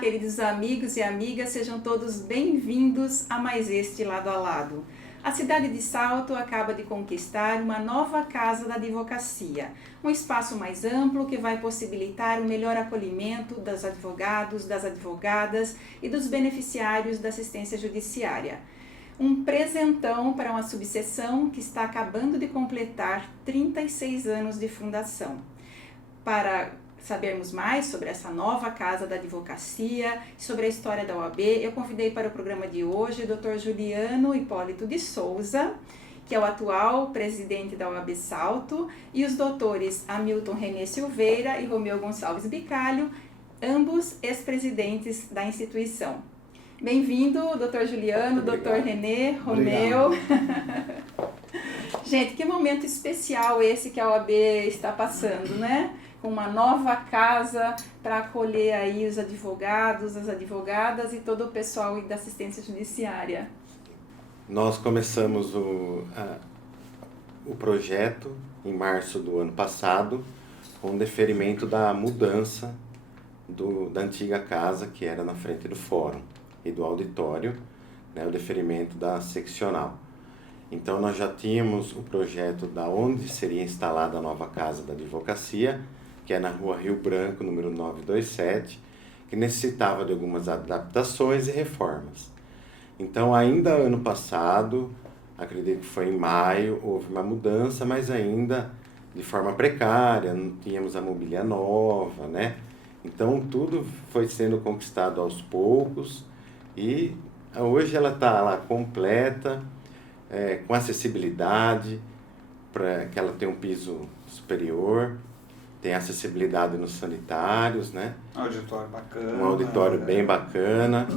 queridos amigos e amigas, sejam todos bem-vindos a mais este Lado a Lado. A cidade de Salto acaba de conquistar uma nova casa da advocacia, um espaço mais amplo que vai possibilitar o melhor acolhimento dos advogados, das advogadas e dos beneficiários da assistência judiciária. Um presentão para uma subseção que está acabando de completar 36 anos de fundação. Para sabermos mais sobre essa nova casa da advocacia, sobre a história da OAB, eu convidei para o programa de hoje o Dr. Juliano Hipólito de Souza, que é o atual presidente da OAB Salto, e os doutores Hamilton René Silveira e Romeu Gonçalves Bicalho, ambos ex-presidentes da instituição. Bem-vindo, Dr. Juliano, Dr. René, Romeu. Gente, que momento especial esse que a OAB está passando, né? Com uma nova casa para acolher aí os advogados, as advogadas e todo o pessoal da assistência judiciária. Nós começamos o projeto em março do ano passado, com o deferimento da mudança da antiga casa, que era na frente do fórum e do auditório, né, o deferimento da seccional. Então nós já tínhamos o projeto da onde seria instalada a nova casa da advocacia, que é na rua Rio Branco, número 927, que necessitava de algumas adaptações e reformas. Então, ainda ano passado, acredito que foi em maio, houve uma mudança, mas ainda de forma precária, não tínhamos a mobília nova, né? Então, tudo foi sendo conquistado aos poucos e hoje ela está lá completa, com acessibilidade, que ela tem um piso superior, tem acessibilidade nos sanitários, né? Auditório bacana. Um auditório bem bacana.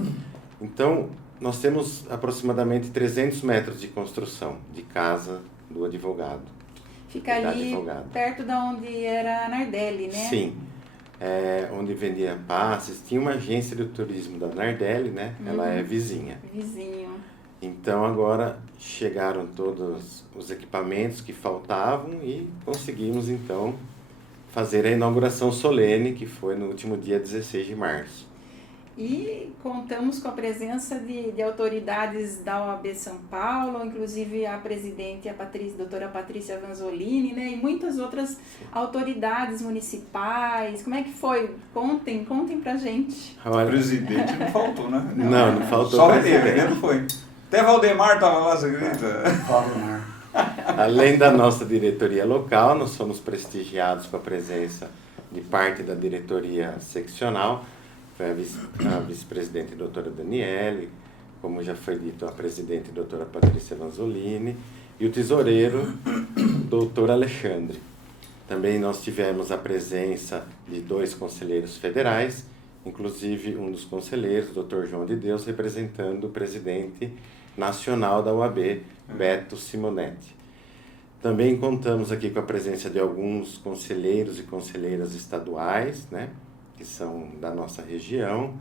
Então, nós temos aproximadamente 300 metros de construção de casa do advogado. Fica ali perto da onde era a Nardelli, né? Sim, onde vendia passes. Tinha uma agência de turismo da Nardelli, né? Ela é vizinha. Vizinho. Então, agora chegaram todos os equipamentos que faltavam e conseguimos, então, fazer a inauguração solene, que foi no último dia 16 de março. E contamos com a presença de autoridades da OAB São Paulo, inclusive a presidente, a doutora Patrícia Vanzolini, né? E muitas outras autoridades municipais. Como é que foi? Contem pra gente. O presidente não faltou, né? Não faltou. Só ele não foi. Até Valdemar estava lá, você acredita? Valdemar. Além da nossa diretoria local, nós fomos prestigiados com a presença de parte da diretoria seccional, foi a vice-presidente doutora Daniele, como já foi dito, a presidente doutora Patrícia Vanzolini, e o tesoureiro doutor Alexandre. Também nós tivemos a presença de 2 conselheiros federais, inclusive um dos conselheiros, doutor João de Deus, representando o presidente nacional da UAB, Beto Simonetti. Também contamos aqui com a presença de alguns conselheiros e conselheiras estaduais, né, que são da nossa região,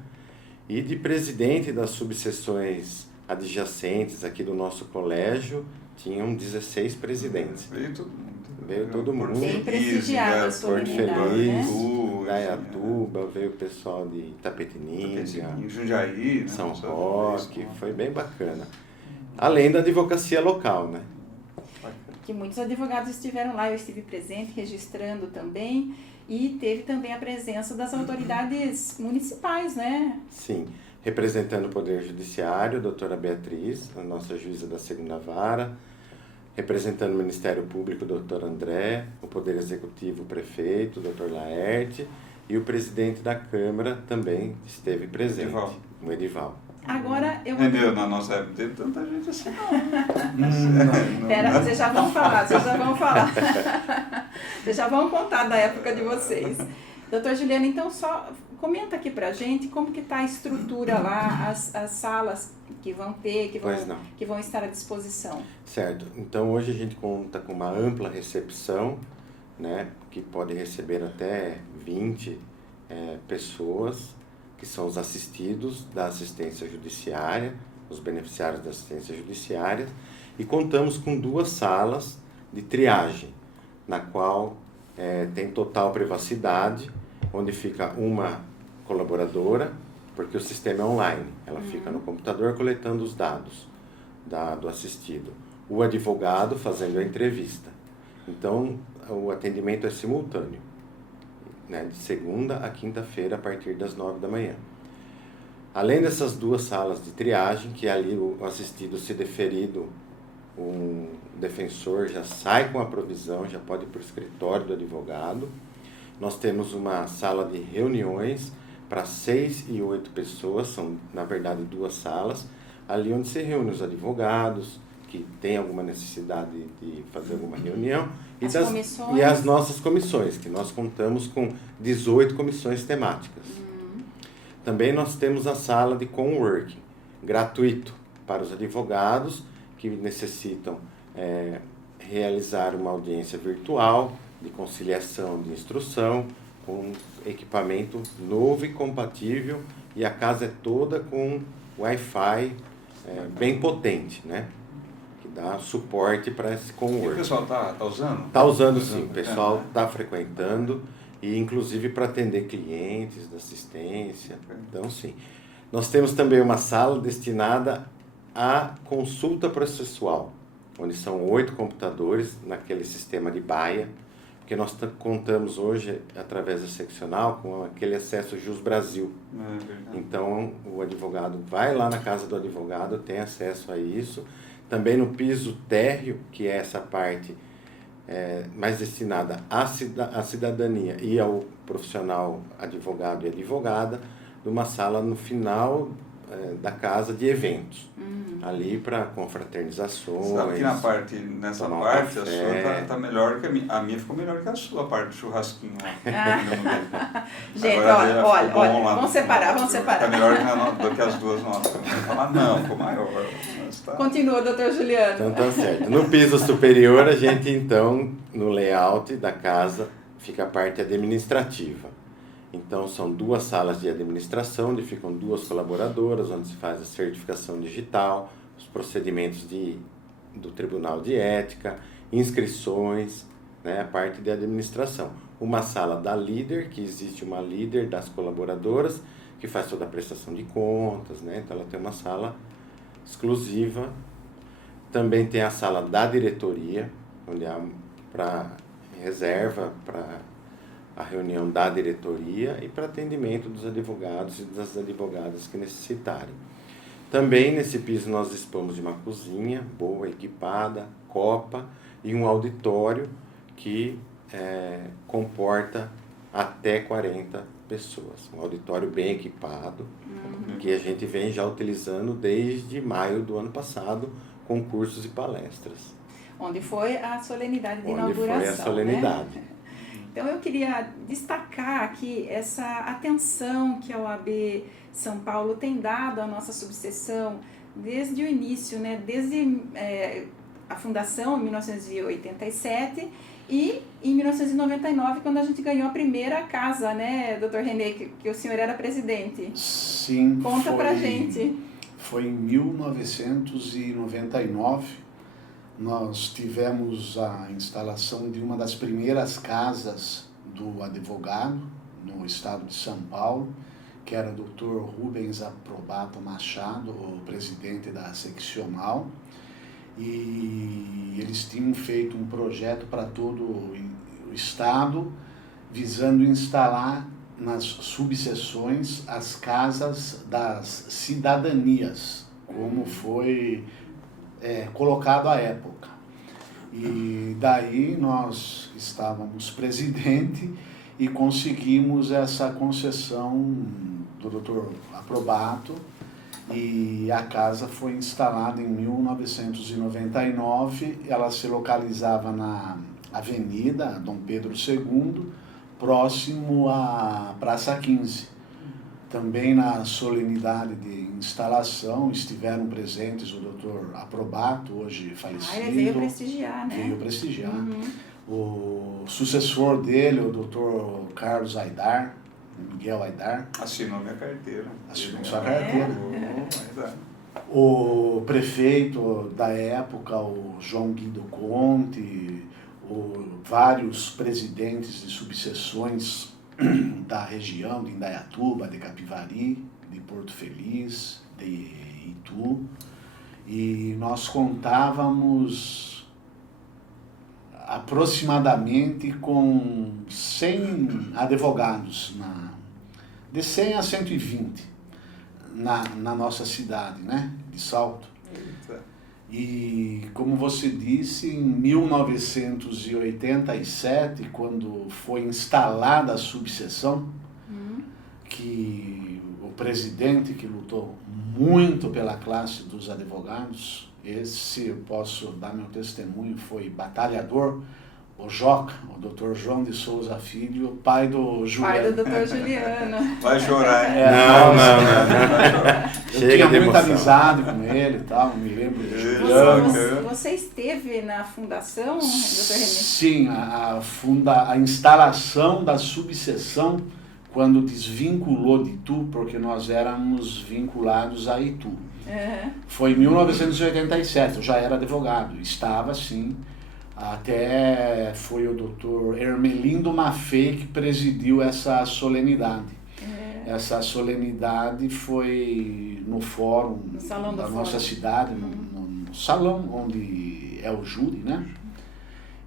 e de presidente das subseções adjacentes aqui do nosso colégio, tinham 16 presidentes. Veio todo mundo. Bem prestigiado a sua Porto unidade, Feliz, né? Dayatuba, veio o pessoal de Itapetininga, Jundiaí, né? São Roque, foi bem bacana. Além da advocacia local, né? Que muitos advogados estiveram lá, eu estive presente, registrando também, e teve também a presença das autoridades municipais, né? Sim, representando o Poder Judiciário, a doutora Beatriz, a nossa juíza da 2ª Vara, representando o Ministério Público, o doutor André, o Poder Executivo, o prefeito, o doutor Laerte, e o presidente da Câmara também esteve presente, o Edival. Agora eu Entendeu? Na nossa época teve tanta gente assim, não. Pera, vocês já vão falar. Vocês já vão contar da época de vocês. Doutor Juliano, então só comenta aqui pra gente como que está a estrutura lá, as salas que vão ter, que vão estar à disposição. Certo. Então hoje a gente conta com uma ampla recepção, né, que pode receber até 20 pessoas, que são os assistidos da assistência judiciária, os beneficiários da assistência judiciária, e contamos com 2 salas de triagem, na qual tem total privacidade, onde fica uma colaboradora porque o sistema é online. Ela fica no computador coletando os dados do assistido. O advogado fazendo a entrevista. Então, o atendimento é simultâneo, né, de segunda a quinta-feira, a partir das 9 da manhã. Além dessas 2 salas de triagem, que ali o assistido, se deferido, um defensor já sai com a provisão, já pode ir para o escritório do advogado. Nós temos uma sala de reuniões para 6 e 8 pessoas, são na verdade 2 salas, ali onde se reúnem os advogados, que tem alguma necessidade de fazer alguma reunião, e as nossas comissões, que nós contamos com 18 comissões temáticas. Também nós temos a sala de coworking, gratuito para os advogados que necessitam realizar uma audiência virtual de conciliação de instrução, com equipamento novo e compatível, e a casa é toda com Wi-Fi bem potente, né? Que dá suporte para esse coworking. E o pessoal tá usando? Está usando sim, o pessoal está frequentando, e inclusive para atender clientes da assistência. Então sim. Nós temos também uma sala destinada à consulta processual, onde são 8 computadores naquele sistema de baia, porque nós contamos hoje, através da seccional, com aquele acesso Jus Brasil. Então, o advogado vai lá na casa do advogado, tem acesso a isso. Também no piso térreo, que é essa parte mais destinada à cidadania e ao profissional advogado e advogada, numa sala no final da casa de eventos, ali para confraternizações. Sabe que nessa parte, a sua tá melhor que a minha. A minha ficou melhor que a sua parte do churrasquinho lá. Gente, olha, vamos separar. Tá melhor do que as 2 nossas. Não vou falar não, ficou maior. Tá... Continua, doutor Juliano. Então tá certo. No piso superior, a gente então, no layout da casa, fica a parte administrativa. Então, são 2 salas de administração, onde ficam 2 colaboradoras, onde se faz a certificação digital, os procedimentos do Tribunal de Ética, inscrições, né, a parte de administração. Uma sala da líder, que existe uma líder das colaboradoras, que faz toda a prestação de contas, né, então ela tem uma sala exclusiva. Também tem a sala da diretoria, onde há reserva para a reunião da diretoria e para atendimento dos advogados e das advogadas que necessitarem. Também nesse piso nós dispomos de uma cozinha boa, equipada, copa e um auditório que comporta até 40 pessoas. Um auditório bem equipado, que a gente vem já utilizando desde maio do ano passado, com cursos e palestras. Onde foi a solenidade de inauguração. Onde foi a solenidade. Né? Então, eu queria destacar aqui essa atenção que a OAB São Paulo tem dado à nossa subseção desde o início, né? Desde a fundação, em 1987, e em 1999, quando a gente ganhou a primeira casa, né, doutor Renê, que o senhor era presidente. Sim. Conta pra gente. Foi em 1999. Nós tivemos a instalação de uma das primeiras casas do advogado no estado de São Paulo, que era o Dr. Rubens Aprobato Machado, o presidente da seccional, e eles tinham feito um projeto para todo o estado, visando instalar nas subseções as casas das cidadanias, como foi colocado à época. E daí nós estávamos presidente e conseguimos essa concessão do Dr. Aprobato, e a casa foi instalada em 1999. Ela se localizava na Avenida Dom Pedro II, próximo à Praça 15. Também na solenidade de instalação estiveram presentes o doutor Aprobato, hoje falecido. Ele veio prestigiar, né? Veio prestigiar. O sucessor dele, o doutor Carlos Aidar, Miguel Aidar. Assinou minha carteira. Assinou sua carteira. O prefeito da época, o João Guido Conte, vários presidentes de subseções da região de Indaiatuba, de Capivari, de Porto Feliz, de Itu, e nós contávamos aproximadamente com 100 advogados, de 100 a 120 na nossa cidade, né, de Salto. Eita. E, como você disse, em 1987, quando foi instalada a subseção, que o presidente, que lutou muito pela classe dos advogados, esse eu posso dar meu testemunho, foi batalhador, o Joca, o Dr. João de Souza Filho, pai do Juliano. Pai do Dr. Juliano. Vai chorar, hein? Não. Eu tinha muita amizade com ele e tal, me lembro de Juliano. Você esteve na fundação, Dr. Remy? Sim, a instalação da subseção, quando desvinculou de Itu, porque nós éramos vinculados a Itu. Foi em 1987, eu já era advogado, estava sim. Até foi o doutor Hermelindo Maffei que presidiu essa solenidade. Essa solenidade foi no fórum da nossa cidade, no salão onde é o júri, né?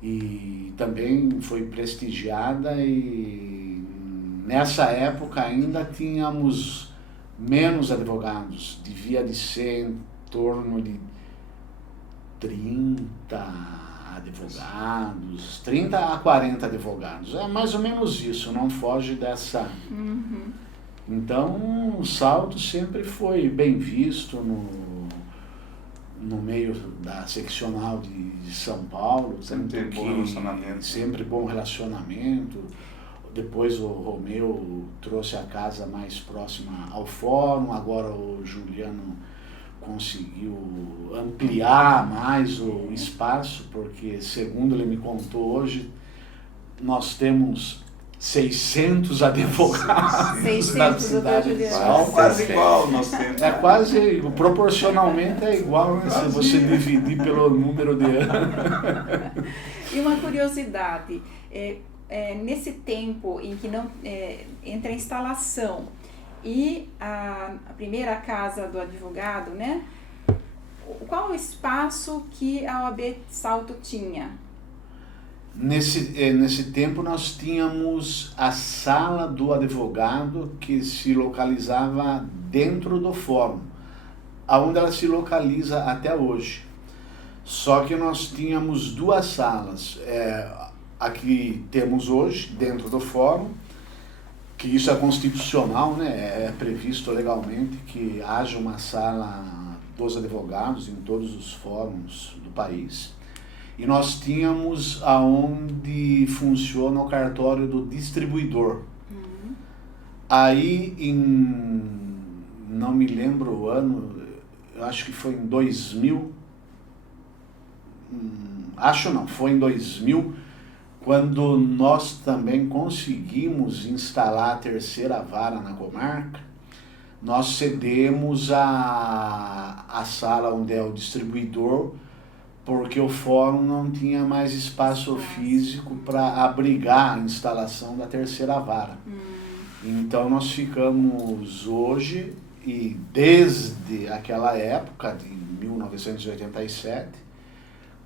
E também foi prestigiada, e nessa época ainda tínhamos menos advogados, devia de ser em torno de 30 advogados, 30 a 40 advogados, é mais ou menos isso, não foge dessa. Então, o Salto sempre foi bem visto no meio da seccional de São Paulo, Sempre bom relacionamento. Sempre bom relacionamento. Depois o Romeu trouxe a casa mais próxima ao fórum, agora o Juliano conseguiu ampliar mais o espaço, porque, segundo ele me contou hoje, nós temos 600 advogados 600 na cidade de Salto. Quase igual nós temos. É quase, proporcionalmente é igual, né, se você dividir pelo número de anos. E uma curiosidade, nesse tempo em que entre a instalação e a primeira casa do advogado, né? Qual o espaço que a OAB Salto tinha? Nesse tempo nós tínhamos a sala do advogado, que se localizava dentro do fórum, aonde ela se localiza até hoje. Só que nós tínhamos duas salas, a que temos hoje, dentro do fórum, que isso é constitucional, né? É previsto legalmente que haja uma sala dos advogados em todos os fóruns do país. E nós tínhamos aonde funciona o cartório do distribuidor. Aí, não me lembro o ano, eu acho que foi em 2000, foi em 2000, quando nós também conseguimos instalar a terceira vara na comarca. Nós cedemos a sala onde é o distribuidor, porque o fórum não tinha mais espaço físico para abrigar a instalação da terceira vara. Então nós ficamos hoje, e desde aquela época, de 1987,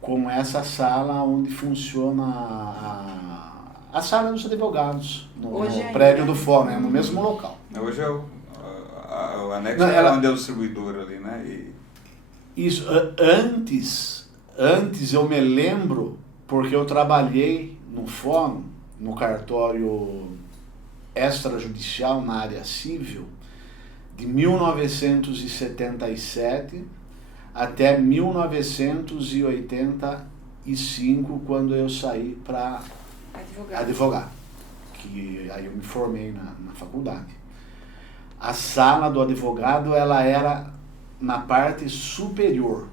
com essa sala onde funciona a sala dos advogados, no prédio do fórum, no mesmo local. Hoje é o anexo, onde é o distribuidor ali, né? Isso, antes eu me lembro, porque eu trabalhei no fórum, no cartório extrajudicial na área civil, de 1977 até 1985, quando eu saí para advogar, que aí eu me formei na faculdade. A sala do advogado, ela era na parte superior,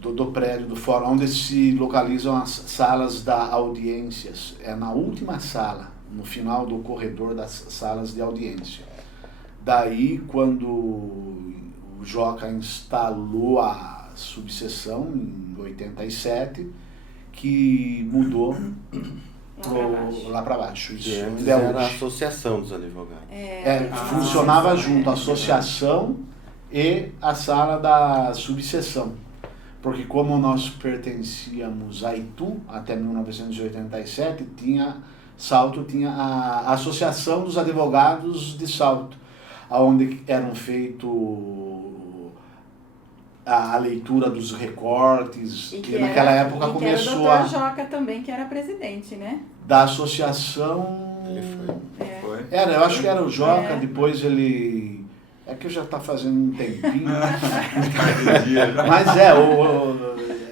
do prédio do fórum, onde se localizam as salas da audiências. É na última sala, no final do corredor das salas de audiência. Daí, quando o Joca instalou a subseção, em 87, que mudou lá para baixo. Isso. Que antes era a Associação dos Advogados. Funcionava junto a associação e a sala da subseção. Porque como nós pertencíamos a Itu até 1987, Salto tinha a Associação dos Advogados de Salto, onde eram feito a leitura dos recortes, que naquela época começou a... E que era o Dr. Joca também, que era presidente, né? Da associação... Ele foi. Eu acho que era o Joca, depois ele... É que já está fazendo um tempinho. Mas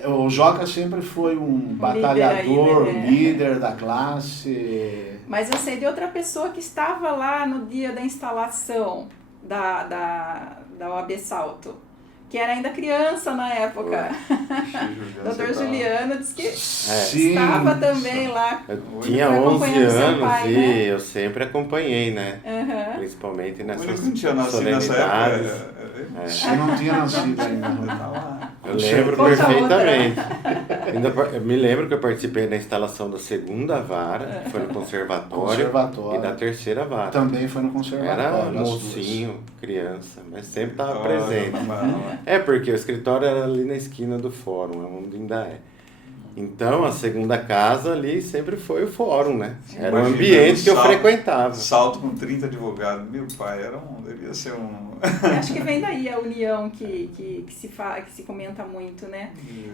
o Joca sempre foi um batalhador, líder da classe. Mas eu sei de outra pessoa que estava lá no dia da instalação da OAB Salto, que era ainda criança na época. Dr. Juliano disse que estava também lá. Eu tinha 11 anos pai, e eu sempre acompanhei, né? Principalmente nessas solenidades. Você não tinha nascido ainda. Eu lembro perfeitamente. Eu me lembro que eu participei da instalação da segunda vara, que foi no conservatório, e da terceira vara. Também foi no conservatório. Era mocinho, criança, mas sempre estava presente. Porque o escritório era ali na esquina do fórum, onde ainda é. Então, a segunda casa ali sempre foi o fórum, né? Era o ambiente que eu frequentava. Salto com 30 advogados. Meu pai, devia ser Acho que vem daí a união que se comenta muito, né?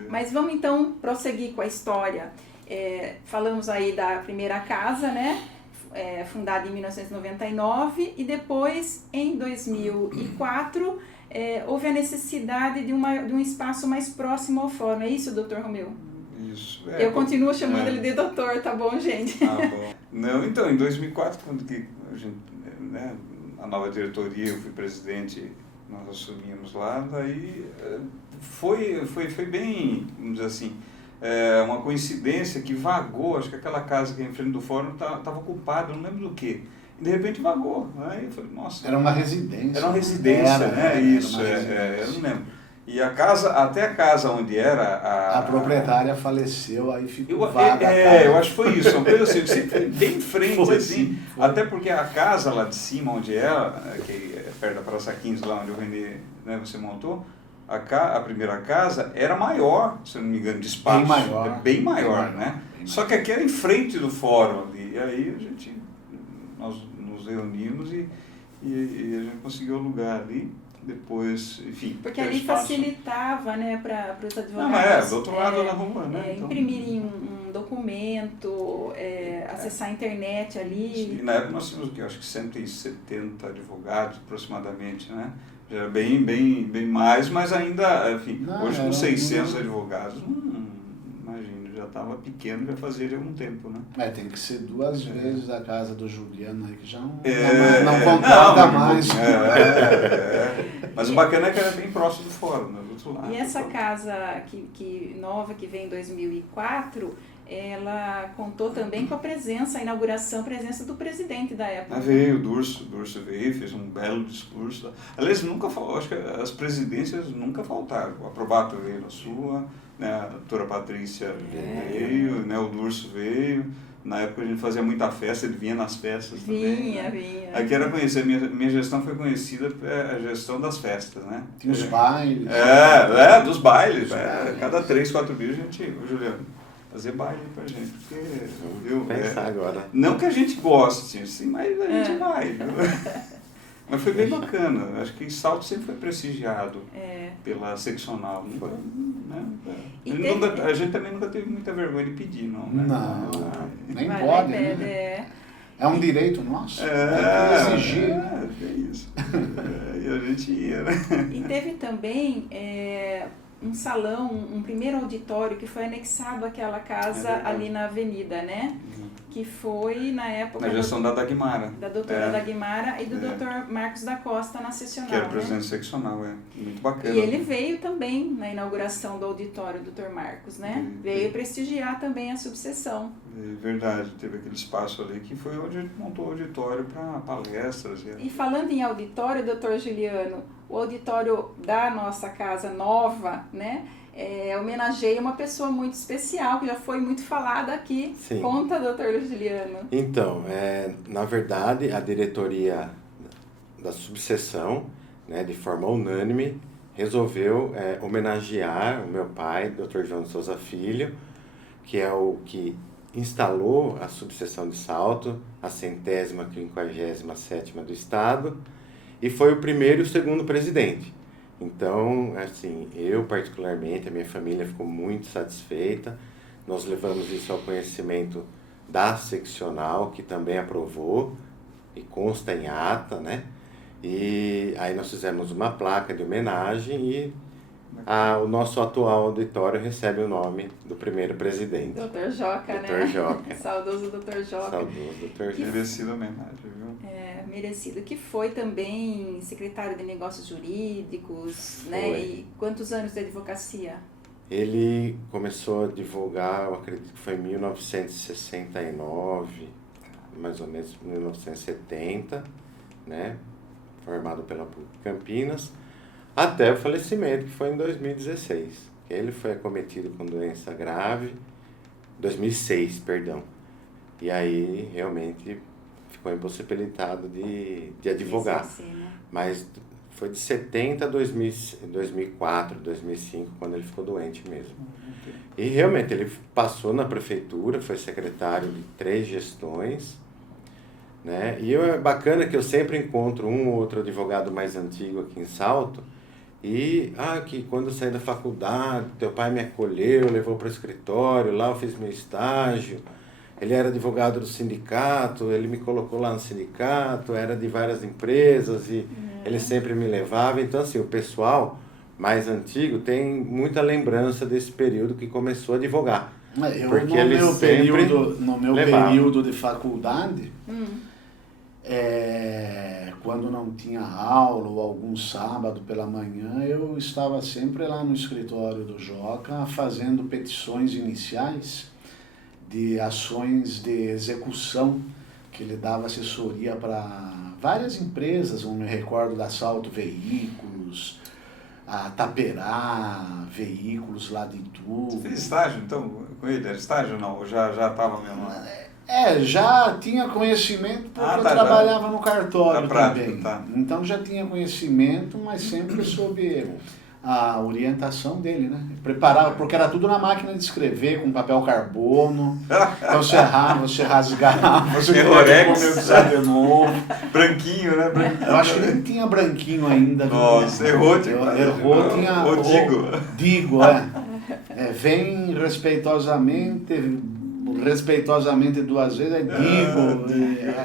Mas vamos então prosseguir com a história. Falamos aí da primeira casa, né? Fundada em 1999 e depois, em 2004, houve a necessidade de um espaço mais próximo ao fórum. É isso, doutor Romeu? Isso. Eu continuo chamando ele de doutor, tá bom, gente? Bom. Não, então, em 2004, quando a gente, a nova diretoria, eu fui presidente, nós assumimos lá, daí foi bem, vamos dizer assim, uma coincidência que vagou, acho que aquela casa que é em frente do fórum estava ocupada, não lembro do quê. E de repente vagou. Aí eu falei, nossa... Era uma residência. Era uma residência, né? Isso, eu não lembro. E até a casa onde era... A proprietária faleceu, aí ficou vaga. Eu acho que foi isso, uma coisa assim, sempre bem em frente, assim. Até porque a casa lá de cima, onde era, que é perto da Praça 15, lá onde o Renê, né, você montou, a primeira casa era maior, se eu não me engano, de espaço. Bem maior, né? Só que aqui era em frente do fórum ali. E aí nós nos reunimos e a gente conseguiu alugar ali. Depois, enfim... Porque ali facilitava, né, para os advogados... do outro lado da rua, né? Imprimirem um documento, acessar a internet ali... E na época nós tínhamos, acho que 170 advogados, aproximadamente, né? Já era bem mais, mas ainda, enfim, hoje com 600 advogados, imagina, já estava pequeno, já fazia algum tempo, né? Tem que ser 2 vezes a casa do Juliano aí, que já não concorda mais. Mas o bacana é que era bem próximo do fórum, né, do outro lado. E essa casa nova que veio em 2004, ela contou também com a inauguração do presidente da época. Veio, o Durso veio, fez um belo discurso. Aliás, nunca falou, acho que as presidências nunca faltaram. O Aprobato veio na sua, né, a doutora Patrícia veio, né, o Durso veio. Na época a gente fazia muita festa, ele vinha nas festas também. Vinha. Aqui era conhecido, minha gestão foi conhecida a gestão das festas, né? Tinha os bailes. Dos bailes. Cada 3, 4 dias a gente, Juliano, fazer baile pra gente, porque pensar agora. Não que a gente goste, assim, mas a gente vai. Mas foi bem bacana. Acho que Salto sempre foi prestigiado pela seccional. A gente também nunca teve muita vergonha de pedir, não. Né? Não, nem pode. Né? É um direito nosso. Tem que exigir. É isso. E a gente ia, né? E teve também um salão, um primeiro auditório que foi anexado àquela casa ali na avenida, né? Que foi na época... Na gestão da Dagmara. Da doutora Dagmara e do doutor Marcos da Costa na seccional. Que era presidente seccional, muito bacana. E ele veio também na inauguração do auditório, o doutor Marcos, né? Veio prestigiar também a subseção. Verdade, teve aquele espaço ali que foi onde a gente montou o auditório para palestras. E falando em auditório, doutor Juliano, o auditório da nossa casa nova, né, homenageia uma pessoa muito especial, que já foi muito falada aqui. Sim. Conta, doutor Juliano. Então, na verdade, a diretoria da subseção, né, de forma unânime, resolveu homenagear o meu pai, Dr. João de Souza Filho, que é o que instalou a subseção de Salto, a 157ª do estado, e foi o primeiro e o segundo presidente. Então, assim, eu particularmente, a minha família ficou muito satisfeita. Nós levamos isso ao conhecimento da seccional, que também aprovou e consta em ata, né? E aí nós fizemos uma placa de homenagem e o nosso atual auditório recebe o nome do primeiro presidente. Dr. Joca, Dr. né? Joca. Saudoso Dr. Joca. Saudoso Dr. Joca. Merecida homenagem, viu? Merecido. Que foi também secretário de Negócios Jurídicos, né? Foi. E quantos anos de advocacia? Ele começou a divulgar, eu acredito que foi em 1969, mais ou menos 1970, né? Formado pela PUC Campinas, até o falecimento, que foi em 2016. Ele foi acometido com doença grave, 2006, perdão. E aí, realmente, ficou impossibilitado de advogar. Né? Mas foi de 70 a 2004, 2005, quando ele ficou doente mesmo. E realmente, ele passou na prefeitura, foi secretário de 3 gestões, né? E é bacana que eu sempre encontro um ou outro advogado mais antigo aqui em Salto, e que quando eu saí da faculdade, teu pai me acolheu, levou para o escritório, lá eu fiz meu estágio. Ele era advogado do sindicato, ele me colocou lá no sindicato, era de várias empresas e ele sempre me levava. Então, assim, o pessoal mais antigo tem muita lembrança desse período que começou a advogar. Porque no meu período de faculdade, quando não tinha aula ou algum sábado pela manhã, eu estava sempre lá no escritório do Joca fazendo petições iniciais de ações de execução, que ele dava assessoria para várias empresas, eu me recordo da Salto Veículos, a Taperá, Veículos lá de Itu. Você fez estágio, então, com ele? Era estágio ou não? Ou já estava mesmo? Já tinha conhecimento porque eu trabalhava no cartório também. Tá. Então já tinha conhecimento, mas sempre sob a orientação dele, né? Preparava, porque era tudo na máquina de escrever, com papel carbono. Então você errava, você rasgava, você começava de novo. Branquinho, né? Branquinho. Eu acho que nem tinha branquinho ainda. Nossa, errou, errou, tinha... O Digo. Digo, vem respeitosamente 2 vezes, digo.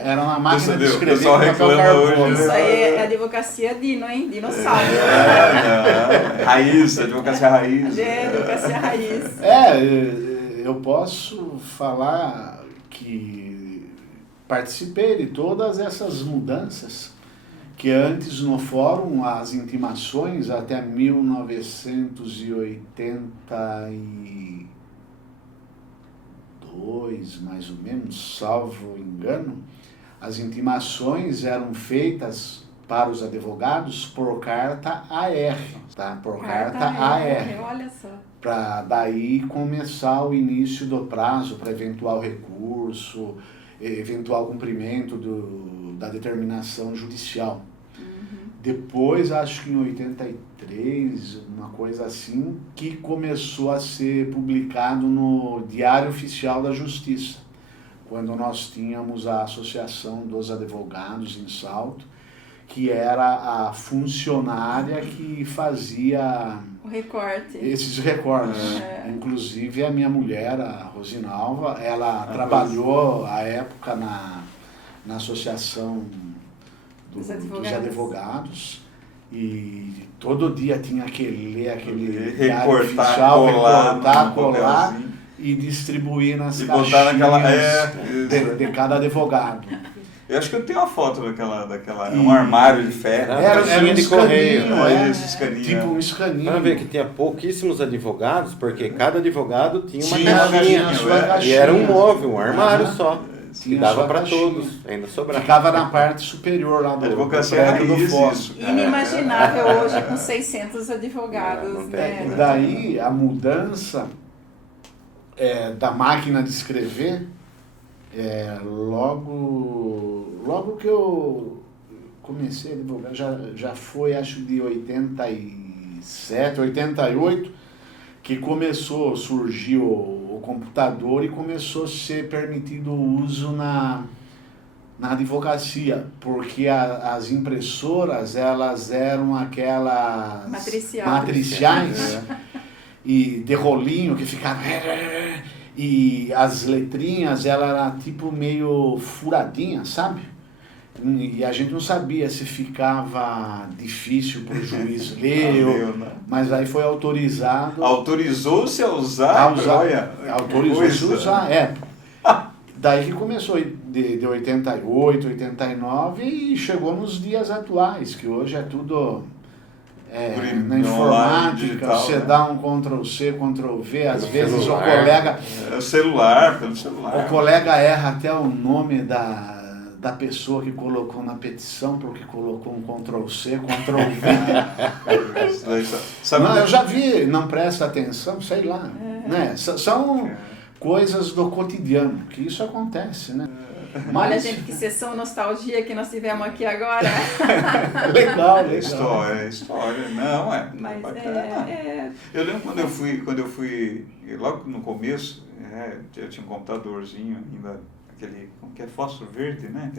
Era uma máquina de escrever com papel carbono. Isso aí é advocacia Dino, hein? Dinossauro. Raiz, advocacia raiz. Advocacia raiz. Eu posso falar que participei de todas essas mudanças, que antes no fórum, as intimações até 1982, mais ou menos, salvo engano, as intimações eram feitas para os advogados por carta AR, tá? Por carta AR. Olha só. Para daí começar o início do prazo para eventual recurso, eventual cumprimento da determinação judicial. Depois, acho que em 83, uma coisa assim, que começou a ser publicado no Diário Oficial da Justiça, quando nós tínhamos a Associação dos Advogados em Salto, que era a funcionária que fazia esses recortes. Inclusive a minha mulher, a Rosinalva, ela trabalhou à época na Associação dos advogados, e todo dia tinha que ler aquele diário oficial, colar e distribuir nas caixinhas de cada advogado. Eu acho que eu tenho uma foto daquela um armário de ferro. Era um de correio. Tipo um escaninho. Para ver que tinha pouquíssimos advogados, porque cada advogado tinha uma caixinha. E era um móvel, um armário só. E dava para todos, ainda sobrava. Ficava na parte superior lá do prédio do fórum. Inimaginável hoje com 600 advogados, né? E daí a mudança da máquina de escrever, logo que eu comecei a advogar, já foi acho de 87, 88, que começou a surgir o computador e começou a ser permitido o uso na advocacia, porque as impressoras, elas eram aquelas matriciais e de rolinho que ficava... E as letrinhas, ela era tipo meio furadinha, sabe? E a gente não sabia se ficava difícil para o juiz ler, mas aí foi autorizado. Autorizou-se a usar? Autorizou-se a usar, Daí que começou de 88, 89 e chegou nos dias atuais, que hoje é tudo na informática, digital, você dá um Ctrl+C, Ctrl+V, às vezes celular. O colega... pelo celular. O colega erra até o nome da pessoa que colocou na petição, porque colocou um Ctrl+C, Ctrl+V. Não, eu já vi, não presta atenção, sei lá. Né? São coisas do cotidiano, que isso acontece, né? Olha, gente, que sessão nostalgia que nós tivemos aqui agora. Legal. História. Não, Mas bacana. Eu lembro quando eu fui logo no começo, eu tinha um computadorzinho ainda, aquele, como que é, fósforo verde, né?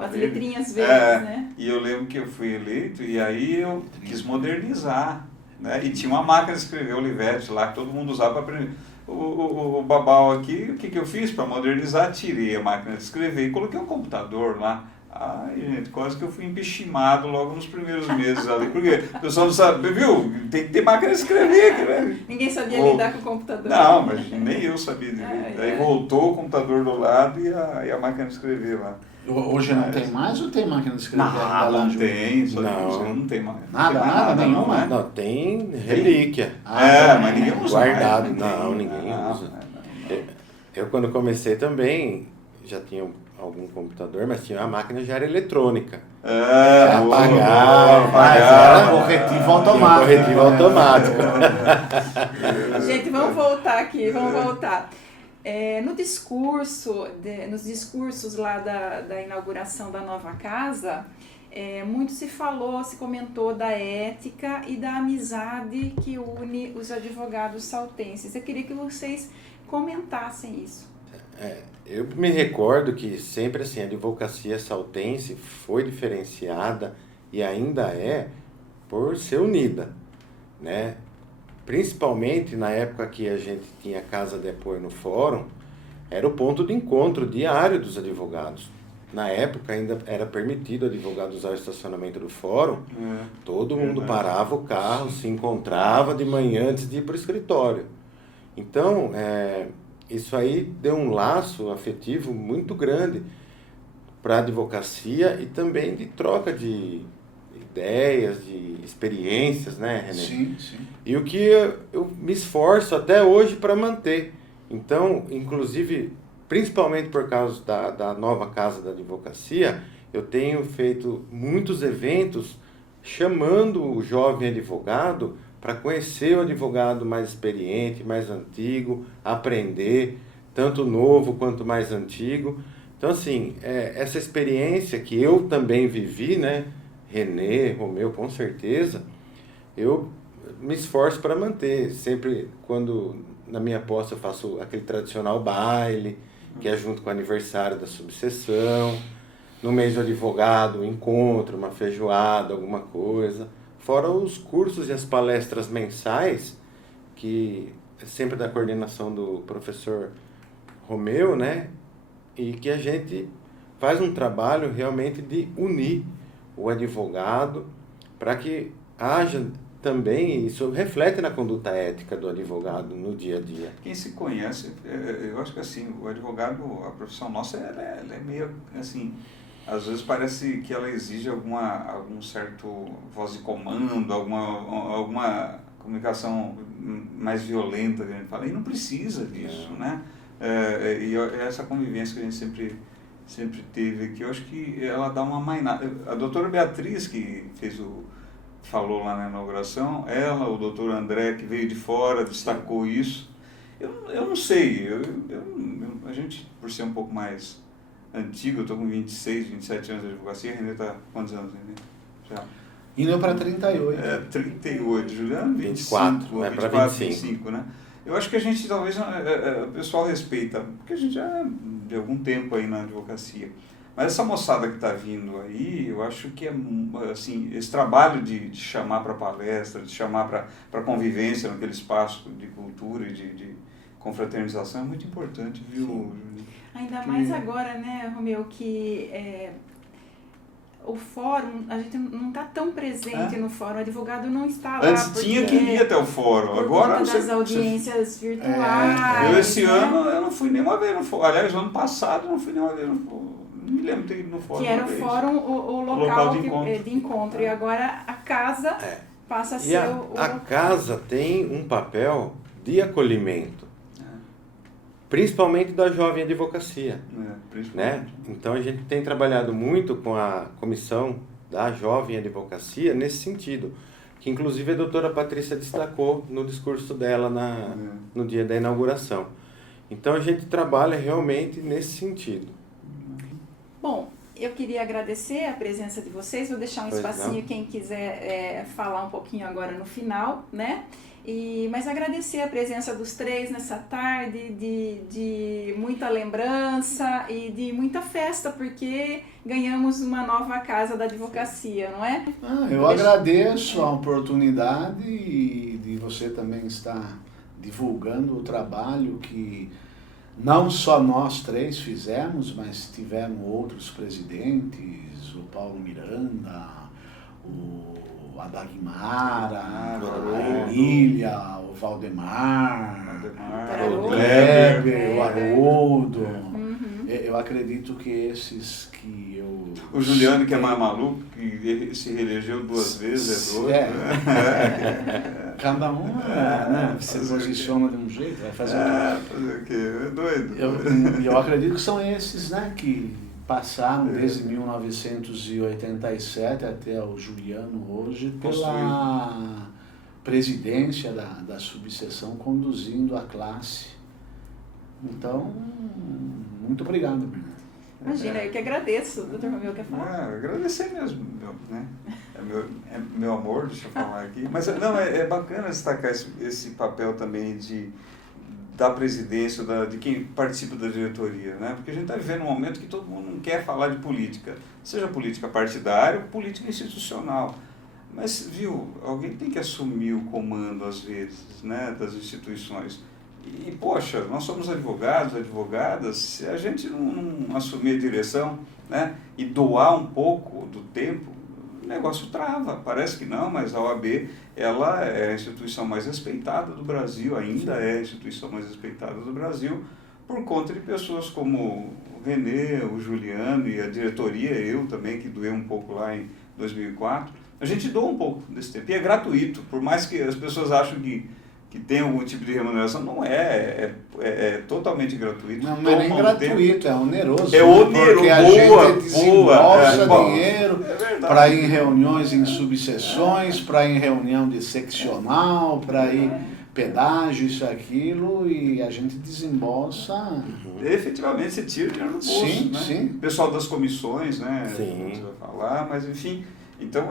As letrinhas verdes, né? E eu lembro que eu fui eleito e aí eu quis modernizar, né? E tinha uma máquina de escrever Olivetti lá, que todo mundo usava para aprender. O Babau aqui, o que eu fiz para modernizar? Tirei a máquina de escrever e coloquei um computador lá. Ai, gente, quase que eu fui empechimado logo nos primeiros meses ali, porque o pessoal não sabe, viu? Tem que ter máquina de escrever aqui, né? Ninguém sabia lidar com o computador. Não, mas nem eu sabia direito. Aí voltou o computador do lado e a máquina de escrever lá. Hoje não tem mais ou tem máquina de escrever? Não tem, não tem mais. Nada, nenhuma? Não, tem relíquia. Mas ninguém usa. Guardado, ninguém usa. Eu quando comecei também, já tinha algum computador, mas tinha a máquina já era eletrônica. Apagava. Corretivo automático. Gente, vamos voltar aqui, nos discursos lá da inauguração da nova casa, muito se comentou da ética e da amizade que une os advogados saltenses. Eu queria que vocês comentassem isso. Eu me recordo que sempre assim, a advocacia saltense foi diferenciada e ainda é por ser unida, né? Principalmente na época que a gente tinha casa de apoio no fórum, era o ponto de encontro diário dos advogados. Na época ainda era permitido o advogado usar o estacionamento do fórum, todo mundo parava o carro, se encontrava de manhã antes de ir para o escritório. Então, isso aí deu um laço afetivo muito grande para a advocacia e também de troca de ideias, de experiências, né, René? Sim. E o que eu me esforço até hoje para manter. Então, inclusive, principalmente por causa da nova Casa da Advocacia, eu tenho feito muitos eventos chamando o jovem advogado para conhecer o advogado mais experiente, mais antigo, aprender, tanto novo quanto mais antigo. Então, assim, essa experiência que eu também vivi, né, René, Romeu, com certeza, eu me esforço para manter. Sempre quando na minha posse eu faço aquele tradicional baile, que é junto com o aniversário da subseção. No mês do advogado, um encontro, uma feijoada, alguma coisa. Fora os cursos e as palestras mensais, que é sempre da coordenação do professor Romeu, né? E que a gente faz um trabalho realmente de unir o advogado para que haja também, isso reflete na conduta ética do advogado no dia a dia. Quem se conhece, eu acho que assim, o advogado, a profissão nossa, ela é meio assim, às vezes parece que ela exige algum certo voz de comando, alguma comunicação mais violenta, que a gente fala, e não precisa disso, né? E essa convivência que a gente sempre sempre teve aqui, eu acho que ela dá uma mainada. A doutora Beatriz, que falou lá na inauguração, ela, o doutor André, que veio de fora, destacou isso. Eu não sei, a gente, por ser um pouco mais antigo, eu estou com 26, 27 anos de advocacia, a Renê está quantos anos, Renê? Já? Indo para 38. 38, Juliano? 24, vai para 25, né? Eu acho que a gente, talvez, o pessoal respeita, porque a gente já é de algum tempo aí na advocacia. Mas essa moçada que está vindo aí, eu acho que assim, esse trabalho de chamar para palestra, de chamar para convivência naquele espaço de cultura e de confraternização é muito importante, viu, Juliano? Ainda mais agora, né, Romeu, que o fórum, a gente não está tão presente no fórum, o advogado não está lá. Antes tinha que ir até o fórum, por agora conta das audiências virtuais. Eu esse ano eu não fui nenhuma vez no fórum. Aliás, no ano passado eu não fui nenhuma vez no fórum. Não me lembro de ter ido no fórum. Que era o fórum, o local de encontro. E agora a casa passa a ser a casa tem um papel de acolhimento. Principalmente da jovem advocacia, né? Então a gente tem trabalhado muito com a comissão da jovem advocacia nesse sentido, que inclusive a doutora Patrícia destacou no discurso dela no dia da inauguração. Então a gente trabalha realmente nesse sentido. Bom, eu queria agradecer a presença de vocês, vou deixar um espacinho quem quiser falar um pouquinho agora no final, né? Mas agradecer a presença dos três nessa tarde de muita lembrança e de muita festa, porque ganhamos uma nova casa da advocacia, não é? Eu agradeço a oportunidade e de você também estar divulgando o trabalho que não só nós três fizemos, mas tiveram outros presidentes, o Paulo Miranda, a Dagmara, a Emília, o Valdemar, o Kleber, o Haroldo. Eu acredito que esses que eu... O Juliano, que é mais maluco, que se reelegeu 2 vezes, é doido. Cada um se posiciona de um jeito, vai fazer o quê? É doido. Eu acredito que são esses, né, que passaram desde 1987 até o Juliano hoje pela presidência da subseção, conduzindo a classe. Então, muito obrigado, Bernardo. Imagina, eu que agradeço. Doutor Romeu, quer falar? Agradecer mesmo, né? É meu amor, deixa eu falar aqui. Mas não, é bacana destacar esse papel também da presidência, de quem participa da diretoria, né? Porque a gente está vivendo um momento que todo mundo não quer falar de política, seja política partidária ou política institucional. Mas, alguém tem que assumir o comando, às vezes, né, das instituições. E, poxa, nós somos advogados, advogadas, se a gente não assumir a direção, né, e doar um pouco do tempo, o negócio trava. Parece que não, mas a OAB, ela é a instituição mais respeitada do Brasil, ainda é a instituição mais respeitada do Brasil, por conta de pessoas como o Renê, o Juliano e a diretoria, eu também, que doei um pouco lá em 2004. A gente doa um pouco desse tempo, e é gratuito, por mais que as pessoas achem que tem algum tipo de remuneração, não é totalmente gratuito. Não é nem gratuito, é oneroso. É oneroso, porque a gente desembolsa dinheiro para ir em reuniões em subseções, para ir em reunião de seccional, para ir pedágio, isso, aquilo, e a gente desembolsa. Efetivamente, você tira o dinheiro do bolso, sim, né? Sim. O pessoal das comissões, né? Sim. Você vai falar, mas enfim... Então,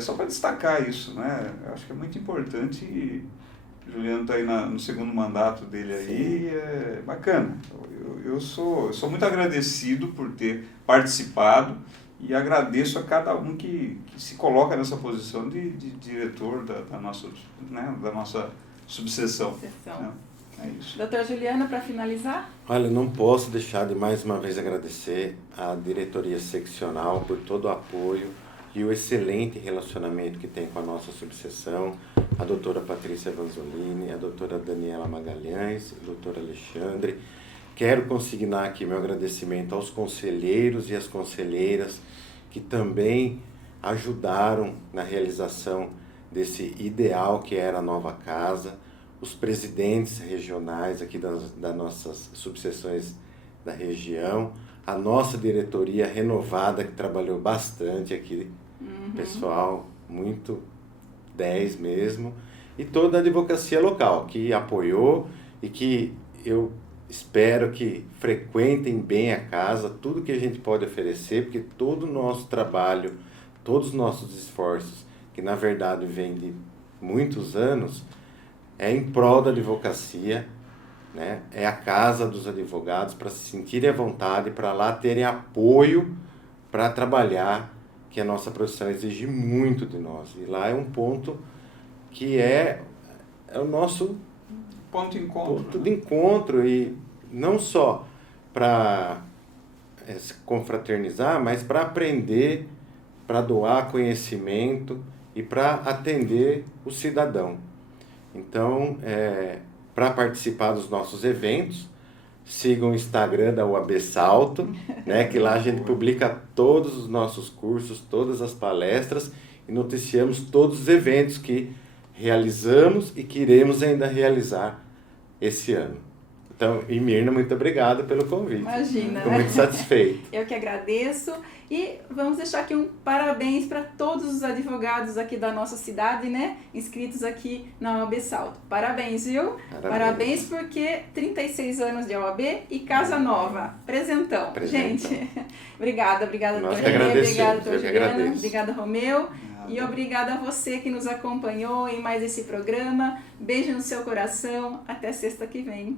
só para destacar isso, né? Eu acho que é muito importante. O Juliano está aí no segundo mandato dele aí, é bacana. Eu sou muito agradecido por ter participado e agradeço a cada um que se coloca nessa posição de diretor da nossa subseção. Né? É isso. Doutora Juliana, para finalizar? Olha, não posso deixar de mais uma vez agradecer à diretoria seccional por todo o apoio e o excelente relacionamento que tem com a nossa subseção, a doutora Patrícia Vanzolini, a doutora Daniela Magalhães, o doutor Alexandre. Quero consignar aqui meu agradecimento aos conselheiros e às conselheiras que também ajudaram na realização desse ideal que era a nova casa, os presidentes regionais aqui das nossas subseções da região, a nossa diretoria renovada, que trabalhou bastante aqui, pessoal muito 10 mesmo, e toda a advocacia local, que apoiou e que eu espero que frequentem bem a casa, tudo que a gente pode oferecer, porque todo o nosso trabalho, todos os nossos esforços, que na verdade vem de muitos anos, é em prol da advocacia, né? É a casa dos advogados para se sentirem à vontade, para lá terem apoio para trabalhar, que a nossa profissão exige muito de nós. E lá é um ponto que é o nosso Ponto de encontro. ponto de encontro, e não só para se confraternizar, mas para aprender, para doar conhecimento e para atender o cidadão. Então, para participar dos nossos eventos, sigam o Instagram da UAB Salto, né, que lá a gente publica todos os nossos cursos, todas as palestras e noticiamos todos os eventos que realizamos e que iremos ainda realizar esse ano. Então, e Mirna, muito obrigado pelo convite. Imagina, Fico né? muito satisfeito. Eu que agradeço e vamos deixar aqui um parabéns para todos os advogados aqui da nossa cidade, né? Inscritos aqui na OAB Salto. Parabéns, viu? Parabéns porque 36 anos de OAB e Casa Nova. Presentão. Gente, obrigada, Nós que doutora agradecemos, obrigada, eu doutora que Juliana, agradeço. obrigada, Romeu. E obrigada a você que nos acompanhou em mais esse programa. Beijo no seu coração. Até sexta que vem.